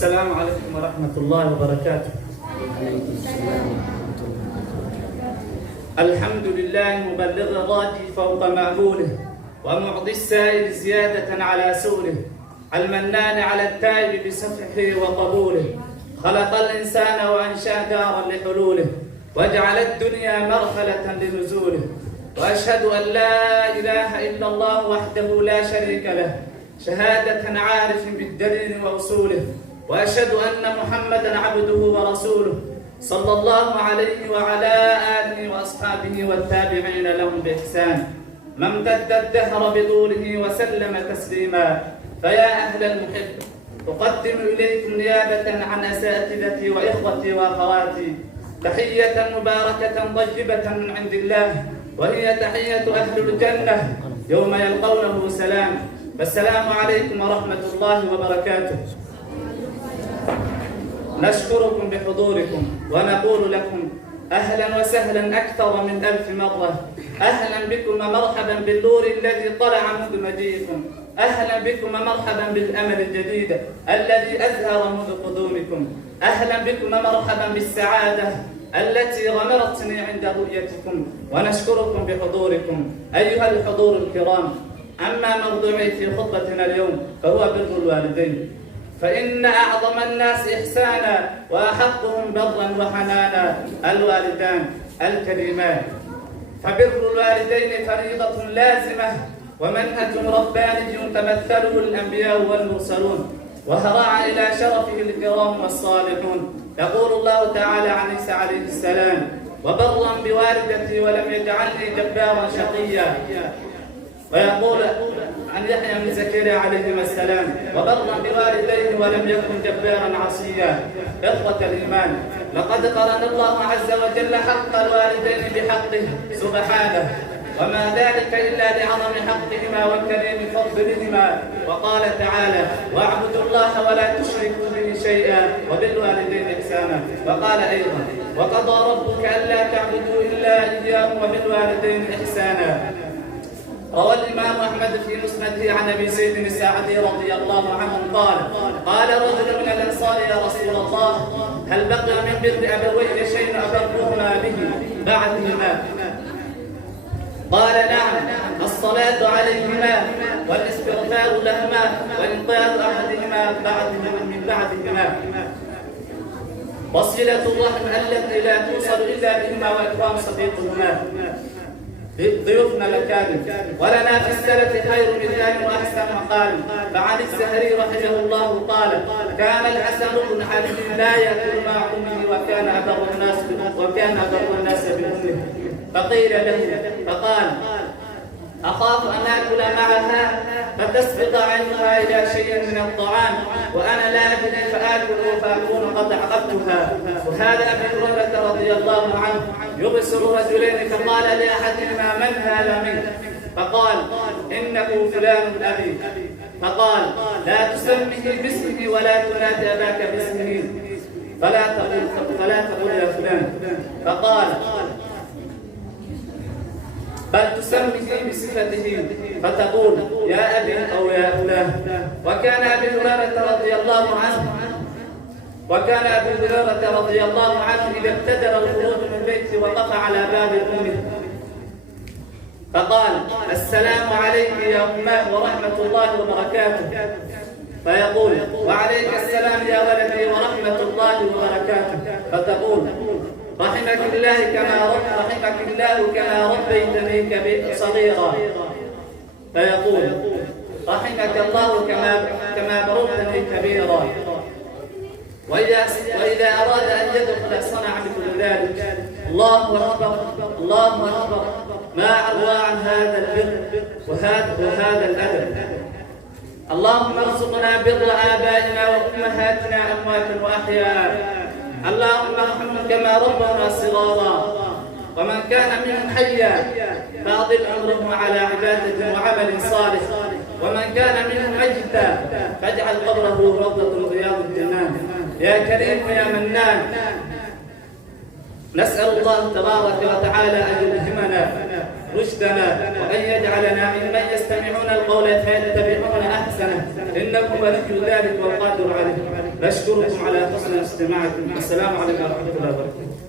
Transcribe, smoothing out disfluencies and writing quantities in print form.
السلام عليكم ورحمة الله وبركاته. الحمد لله مبلغ الراجي فوق مأموله، ومعطي السائل زيادة على سؤله، المنان على التائب بسفحه وقبوله. خلق الإنسان وأنشأ دارا لحلوله، وجعل الدنيا مرحلة لنزوله. وأشهد أن لا إله إلا الله وحده لا شريك له، شهادة عارف بالدليل وأصوله. وأشهد أن محمدا عبده ورسوله، صلى الله عليه وعلى آله وأصحابه والتابعين لهم بإحسان، ما امتد الدهر بطوله وسلم تسليما. فيا أهل المحب، أقدم إليكم نيابة عن أساتذتي وإخوتي وأخواتي تحية مباركة طيبة من عند الله، وهي تحية أهل الجنة يوم يلقونه سلام. فالسلام عليكم ورحمة الله وبركاته. نشكركم بحضوركم ونقول لكم أهلا وسهلا أكثر من 1000 مرة. أهلا بكم ومرحبا بالنور الذي طلع منذ مجيئكم. أهلا بكم ومرحبا بالأمل الجديد الذي أزهر منذ قدومكم. أهلا بكم ومرحبا بالسعادة التي غمرتني عند رؤيتكم، ونشكركم بحضوركم أيها الحضور الكرام. أما موضوعي في خطبتنا اليوم فهو بر الوالدين، فإن أعظم الناس إحسانا وأحقهم برا وحنانا الوالدان الكريمان. فبر الوالدين فريضة لازمة ومنهج رباني تمثله الأنبياء والمرسلون، وهراع إلى شرفه الكرام والصالحون. يقول الله تعالى عن عيسى عليه السلام: وبرا بوالدتي ولم يجعلني جبارا شقيا. ويقول عن يحيى بن زكريا عليهما السلام: وبرا بوالديه ولم يكن جبارا عصيا. إخوة الإيمان، لقد قرن الله عز وجل حق الوالدين بحقه سبحانه، وما ذلك إلا لعظم حقهما وكريم فضلهما. وقال تعالى: واعبدوا الله ولا تشركوا به شيئا وبالوالدين إحسانا. وقال أيضا: وقضى ربك ألا تعبدوا إلا إياه وبالوالدين إحسانا. روى الإمام أحمد في مسنده عن أبي زيد الساعدي رضي الله عنه قال رجل من الأنصار: يا رسول الله، هل بقي من بر أبوي شيء أبرهما به بعدهما؟ قال: نعم، الصلاة عليهما والاستغفار لهما وإنقاذ أحدهما من بعدهما، وصلة الرحم التي لا توصل إلا بهما، وإكرام صديقهما. ضيوفنا الأكارم، ولنا في السلف خير مثال وأحسن مقال. فعن الزهري رحمه الله قال: كان الحسن بن علي لا يأكل مع أمه وكان أبر الناس بأمه. فقيل له فقال: أخاف أن آكل معها فتسبق عينها إلى شيء من الطعام وأنا لا أدري فآكل فأكون قد عقبتها. وهذا أبي هريرة رضي الله عنه يبصر رجلين فقال لأحدهما: من هذا منك؟ فقال: إنه فلان أبي. فقال: لا تسمه باسمه ولا تنادي أباك باسمه، فلا تقل يا فلان. فقال: بل تسميه بصفته فتقول يا أبي أو يا فلان. وكان أبي هريرة رضي الله عنه إذا ابتدر الخروج من البيت وقف على باب أمه فقال: السلام عليك يا أماه ورحمة الله وبركاته. فيقول: وعليك السلام يا ولدي ورحمة الله وبركاته. فتقول: رحمك الله كما ربيتني صغيرا. فيقول: رحمك الله كما بررتني كبيرا. وإذا أراد أن يدخل صنع مثل ذلك. الله أكبر الله أكبر، ما أروع عن هذا البر وهذا الأدب. اللهم ارزقنا بر آبائنا وأمهاتنا أمواتا وأحياء. اللهم ارحمهم كما ربنا صغارا، ومن كان منهم حيا فأطل عمره على عبادة وعمل صالح، ومن كان منهم ميتا فاجعل قبره روضة من رياض الجنان. يا كريم يا منان، نسأل الله تبارك وتعالى أن يلهمنا رشدنا، وأن يجعلنا ممن يستمعون القول فيتبعون أحسنه، إنه ولي ذلك والقادر عليه. نشكركم على حسن استماعكم. السلام عليكم ورحمة الله وبركاته.